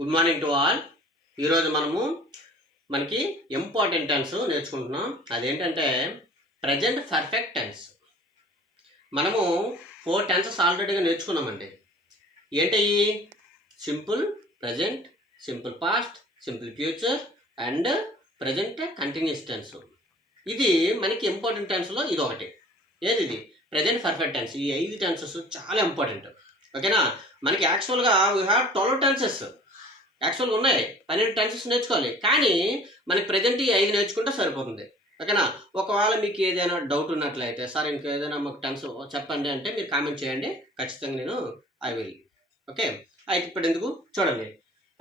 Good morning to all. ఈరోజు మనకి important tense నేర్చుకుంటున్నాం. అదేంటంటే ప్రజెంట్ పర్ఫెక్ట్ టెన్స్. మనము 4 టెన్సెస్ ఆల్రెడీగా నేర్చుకున్నామండి. ఏంటి? Simple present, simple past, simple future and present continuous tense. ఇది మనకి ఇంపార్టెంట్ టెన్స్లో ఇది ఒకటి. ఏది ఇది? Present perfect tense. ఈ 5 టెన్సెస్ చాలా ఇంపార్టెంట్. ఓకేనా? మనకి యాక్చువల్గా వీ హ్యావ్ 12 టెన్సెస్ యాక్చువల్గా ఉన్నాయి. 12 టెన్సెస్ నేర్చుకోవాలి. కానీ మనకి ప్రజెంట్ ఈ 5 నేర్చుకుంటే సరిపోతుంది. ఓకేనా? ఒకవేళ మీకు ఏదైనా డౌట్ ఉన్నట్లయితే, సార్ ఇంకా ఏదైనా మాకు టెన్స్ చెప్పండి అంటే మీరు కామెంట్ చేయండి. ఖచ్చితంగా నేను ఐ విల్. ఓకే, అయితే ఇప్పుడు ఎందుకు చూడండి.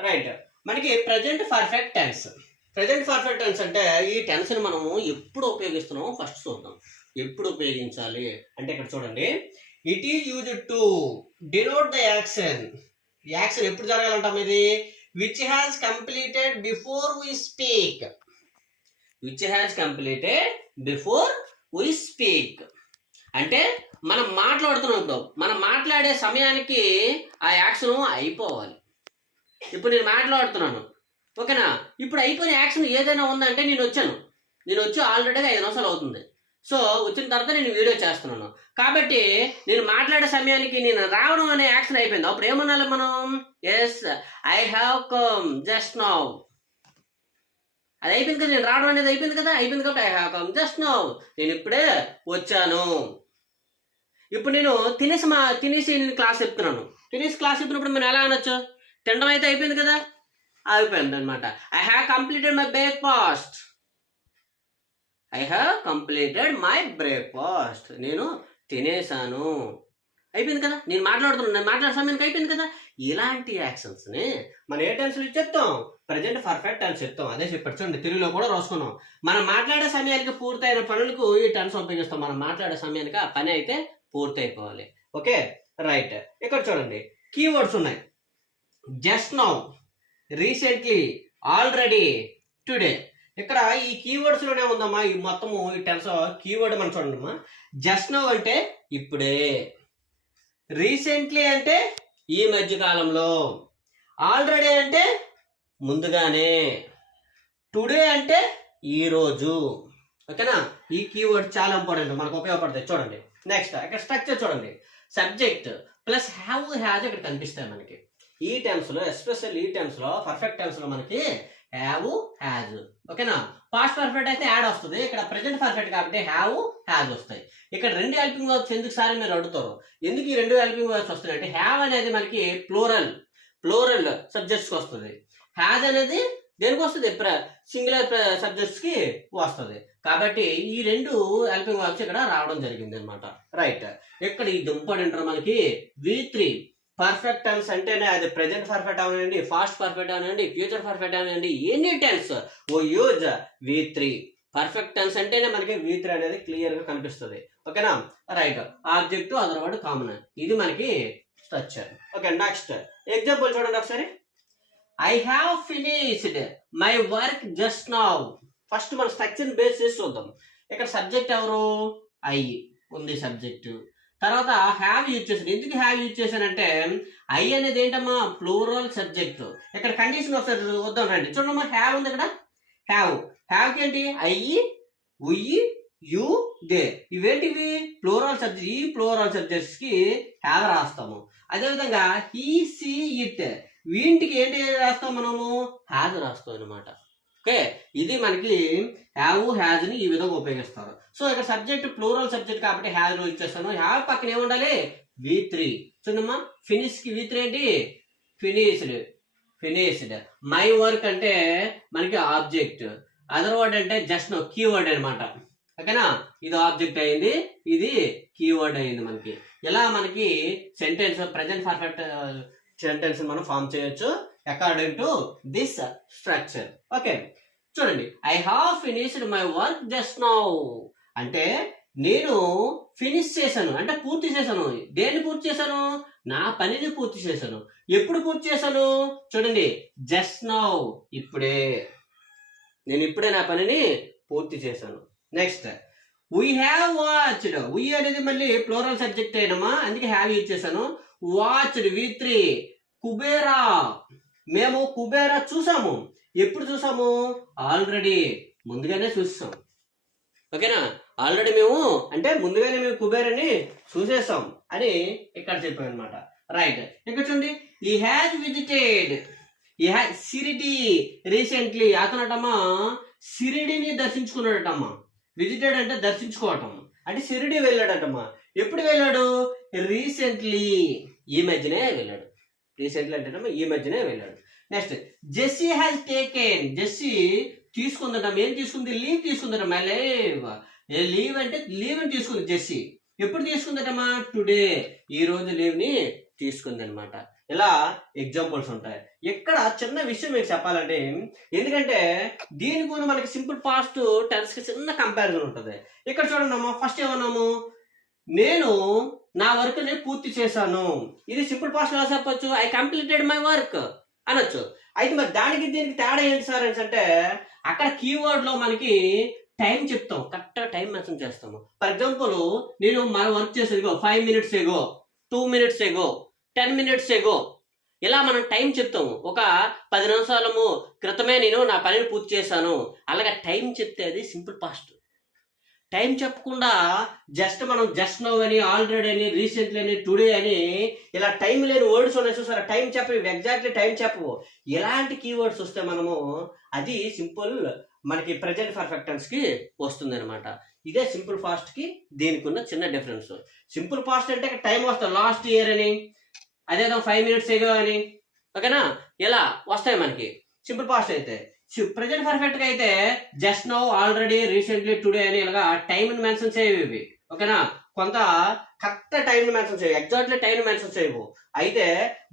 రైట్, మనకి present perfect tense. Present perfect tense అంటే ఈ టెన్స్ని మనము ఎప్పుడు ఉపయోగిస్తున్నామో ఫస్ట్ చూద్దాం. ఎప్పుడు ఉపయోగించాలి అంటే ఇక్కడ చూడండి. It is used to denote the action. Action ఎప్పుడు జరగాలంటాం? ఇది which has completed before we speak. which has completed before we speak అంటే మనం మాట్లాడుతున్నాం. ఇప్పుడు మనం మాట్లాడే సమయానికి ఆ యాక్షన్ అయిపోవాలి. ఇప్పుడు నేను మాట్లాడుతున్నాను, ఓకేనా? ఇప్పుడు అయిపోయిన యాక్షన్ ఏదైనా ఉందంటే నేను వచ్చి ఆల్రెడీగా 5 నిమిషాలు అవుతుంది. సో వచ్చిన తర్వాత నేను వీడియో చేస్తున్నాను కాబట్టి నేను మాట్లాడే సమయానికి నేను రావడం అనే యాక్షన్ అయిపోయింది. అప్పుడు ఏమనాలి మనం? Yes, I have come just now. అది అయిపోయింది కదా, నేను రావడం అనేది అయిపోయింది కదా, అయిపోయింది కాబట్టి I have come just now. నేను ఇప్పుడే వచ్చాను. ఇప్పుడు నేను తినేసి నేను క్లాస్ చెప్తున్నాను. క్లాస్ చెప్పినప్పుడు మనం ఎలా అనొచ్చు? తినడం అయితే అయిపోయింది కదా, అయిపోయింది అనమాట. I have completed my breakfast. I have completed my breakfast. నేను తినేసాను. అయిపోయింది కదా, నేను మాట్లాడే సమయానికి అయిపోయింది కదా. ఇలాంటి యాక్షన్స్ని మనం ఏ టెన్స్లో చెప్తాం? ప్రజెంట్ పర్ఫెక్ట్ టెన్స్ చెప్తాం. అదే చెప్పారు చూడండి, తెలుగులో కూడా రాసుకున్నాం. మనం మాట్లాడే సమయానికి పూర్తయిన పనులకు ఈ టెన్స్ ఉపయోగిస్తాం. మనం మాట్లాడే సమయానికి ఆ పని అయితే పూర్తి అయిపోవాలి. Okay, right. ఇక్కడ చూడండి, కీవర్డ్స్ ఉన్నాయి. Just now, recently, already, today. ఇక్కడ ఈ కీవర్డ్స్ లోనే ఉందమ్మా ఈ మొత్తము ఈ టెన్స్ కీవర్డ్. మనం చూడండి అమ్మా. జస్ట్ నౌ అంటే ఇప్పుడే, రీసెంట్లీ అంటే ఈ మధ్య కాలంలో, ఆల్రెడీ అంటే ముందుగానే, టుడే అంటే ఈరోజు. ఓకేనా? ఈ కీవర్డ్ చాలా ఇంపార్టెంట్, మనకు ఉపయోగపడతాయి. చూడండి నెక్స్ట్ ఇక్కడ స్ట్రక్చర్ చూడండి. సబ్జెక్ట్ ప్లస్ హ్యావ్ హ్యాజ్ ఇక్కడ కనిపిస్తాయి మనకి ఈ టెన్స్ లో. ఎస్పెషల్ ఈ టెన్స్ లో, పర్ఫెక్ట్ టెన్స్ లో మనకి హ్యావ్ హ్యాజ్. ఓకేనా? పాస్ట్ పర్ఫెక్ట్ అయితే యాడ్ వస్తుంది. ఇక్కడ ప్రెజెంట్ పర్ఫెక్ట్ కాబట్టి హ్యావ్ హ్యాజ్ వస్తాయి. ఇక్కడ 2 హెల్పింగ్ వర్బ్స్ ఎందుకు సార్ మీరు అడుగుతారు? ఎందుకు ఈ 2 హెల్పింగ్ వర్బ్స్ వస్తున్నాయి అంటే, హ్యావ్ అనేది మనకి ప్లూరల్ సబ్జెక్ట్స్కి వస్తుంది. హ్యాజ్ అనేది దేనికి వస్తుంది? సింగులర్ సబ్జెక్ట్స్ కి వస్తుంది. కాబట్టి ఈ 2 హెల్పింగ్ వర్బ్స్ ఇక్కడ రావడం జరిగింది అనమాట. రైట్, ఇక్కడ ఇది ఇంపార్టెంట్ మనకి. V3 పర్ఫెక్ట్ టెన్స్ అంటేనే అది ప్రెజెంట్ పర్ఫెక్ట్ అవనండి, ఫాస్ట్ పర్ఫెక్ట్ అవనండి, ఫ్యూచర్ పర్ఫెక్ట్ అవనండి, ఎనీ టెన్స్ ఓ యూజ్ V3. పర్ఫెక్ట్ టెన్స్ అంటేనే మనకి V3 అనేది క్లియర్ గా కనిపిస్తుంది. ఓకేనా? Right, object other word common. ఇది మనకి స్ట్రక్చర్. ఓకే, నెక్స్ట్ ఎగ్జాంపుల్ చూడండి ఒకసారి. I have finished my work just now. First మన స్ట్రక్చర్ బేస్ చేసి చూద్దాం. ఇక్కడ సబ్జెక్ట్ ఎవరు? ఐ ఉంది సబ్జెక్టు. తర్వాత హ్యావ్ యూజ్ చేశాను. ఎందుకు హ్యావ్ యూజ్ చేశానంటే ఐ అనేది ఏంటమ్మా? Plural subject. ఇక్కడ కండిషన్ ఒకసారి వద్దాం రండి. చూడమ్మా, హ్యావ్ ఉంది ఇక్కడ. హ్యావ్కి ఏంటి? I, we, you, they. ఇవేంటివి? Plural subject. ఈ ప్లూరల్ సబ్జెక్ట్స్ కి హ్యావ్ రాస్తాము. అదేవిధంగా హీ, సీ, ఇట్, వీటికి ఏంటి రాస్తాం మనము? హ్యాజ్ రాస్తాం అనమాట. ఓకే, ఇది మనకి హ్యావ్ హ్యాజ్ ని ఈ విధంగా ఉపయోగిస్తారు. సో ఇక్కడ సబ్జెక్ట్ ప్లూరల్ సబ్జెక్ట్ కాబట్టి హ్యావ్ యూజ్ చేస్తాను. హ్యావ్ పక్కన ఏముండాలి? V3. చూడమ్మా, ఫినిష్ కి V3 ఏంటి? ఫినిష్డ్. మై వర్క్ అంటే మనకి ఆబ్జెక్ట్. అదర్ వర్డ్ అంటే జస్ట్ నో కీవర్డ్ అనమాట. ఓకేనా? ఇది ఆబ్జెక్ట్ అయింది, ఇది కీవర్డ్ అయింది మనకి. ఇలా మనకి సెంటెన్స్ ప్రెజెంట్ పర్ఫెక్ట్ సెంటెన్స్ మనం ఫామ్ చేయొచ్చు according to this structure. Okay, చూడండి. I have finished my work just now అంటే నేను ఫినిష్ చేశాను అంటే పూర్తి చేశాను. దేన్ని పూర్తి చేశాను? నా పనిని పూర్తి చేశాను. ఎప్పుడు పూర్తి చేశాను? చూడండి, జస్ట్ నౌ, ఇప్పుడే. నేను ఇప్పుడే నా పనిని పూర్తి చేశాను. Next, we have watched. We అనేది మళ్ళీ ప్లూరల్ సబ్జెక్ట్ అయినమా, అందుకే హ్యావ్ యూజ్ చేశాను. Watched V3. కుబేరా మేము కుబేరా చూసాము. ఎప్పుడు చూసాము? ఆల్రెడీ ముందుగానే చూసాం. ఓకేనా? ఆల్రెడీ మేము అంటే ముందుగానే మేము కుబేరాని చూసేసాం అని ఇక్కడ చెప్పాం అనమాట. రైట్. ఇక్కడ చూడండి, ఈ హ్యాజ్ విజిటెడ్ సిరిడి రీసెంట్లీ. అతనటమ్మా సిరిడిని దర్శించుకున్నాడటమ్మా. విజిటెడ్ అంటే దర్శించుకోవటం, అంటే సిరిడి వెళ్ళాడటమ్మా. ఎప్పుడు వెళ్ళాడు? రీసెంట్లీ, ఈ మధ్యనే వెళ్ళాడు. రీసెంట్లీ అంటే ఈ మధ్యనే వెళ్ళాడు. Next, Jessie has taken. Jessie తీసుకుందటం. ఏం తీసుకుంది? లీవ్ తీసుకుందటమ్మా. లీవ్ అంటే లీవ్ అని తీసుకుంది జెస్సీ. ఎప్పుడు తీసుకుందటమ్మా? టుడే, ఈ రోజు లీవ్ ని తీసుకుంది అనమాట. ఇలా ఎగ్జాంపుల్స్ ఉంటాయి. ఇక్కడ చిన్న విషయం మీకు చెప్పాలంటే, ఎందుకంటే దీని గురించి మనకి సింపుల్ పాస్ట్ టెన్స్ కి చిన్న కంపారిజన్ ఉంటుంది. ఇక్కడ చూడండి అమ్మా, ఫస్ట్ ఏమన్నాము? నేను నా వర్క్ ని పూర్తి చేశాను. ఇది సింపుల్ పాస్ట్ ఎలా చెప్పొచ్చు? ఐ కంప్లీటెడ్ మై వర్క్ అనొచ్చు. అయితే మరి దానికి దీనికి తేడా ఏంటి సార్ అంటే, అక్కడ కీవర్డ్ లో మనకి టైం చెప్తాం, కరెక్ట్గా టైం మెన్షన్ చేస్తాము. ఫర్ ఎగ్జాంపుల్, నేను మన వర్క్ చేసేదిగో 5 minutes ఎగో, 2 minutes ఎగో, 10 minutes ఎగో, ఇలా మనం టైం చెప్తాము. ఒక 10 నిమిషాలము క్రితమే నేను నా పనిని పూర్తి చేశాను. అలాగే టైం చెప్తే అది సింపుల్ పాస్ట్. టైం చెప్పకుండా జస్ట్ మనం జస్ట్ నో అని, ఆల్రెడీ అని, రీసెంట్లీ అని, టుడే అని ఇలా టైం లేని వర్డ్స్ ఉన్నాయి చూసారా? టైం చెప్పవు, ఎగ్జాక్ట్లీ టైం చెప్పవు. ఎలాంటి కీవర్డ్స్ వస్తే మనము అది సింపుల్ మనకి ప్రెజెంట్ పర్ఫెక్ట్ టెన్స్ కి వస్తుంది అనమాట. ఇదే సింపుల్ పాస్ట్ కి దీనికి ఉన్న చిన్న డిఫరెన్స్. సింపుల్ పాస్ట్ అంటే టైం వస్తాయి, లాస్ట్ ఇయర్ అని, అదేదో 5 minutes ఎగో అని. ఓకేనా? ఇలా వస్తాయి మనకి సింపుల్ పాస్ట్ అయితే. ప్రెజెంట్ పర్ఫెక్ట్ గా అయితే just now, already, recently, today అని ఇలాగా టైం మెన్షన్ చేయవి. ఓకేనా? కొంత కరెక్ట్ టైం మెన్షన్ చేయవు, ఎగ్జాక్ట్లీ టైం మెన్షన్ చేయవు. అయితే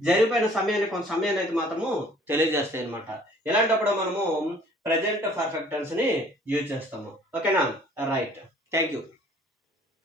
జరిగిపోయిన సమయాన్ని, కొంత సమయాన్ని అయితే మాత్రము తెలియజేస్తాయి అనమాట. ఇలాంటప్పుడు మనము ప్రెజెంట్ పర్ఫెక్ట్ టెన్స్ ని యూజ్ చేస్తాము. ఓకేనా?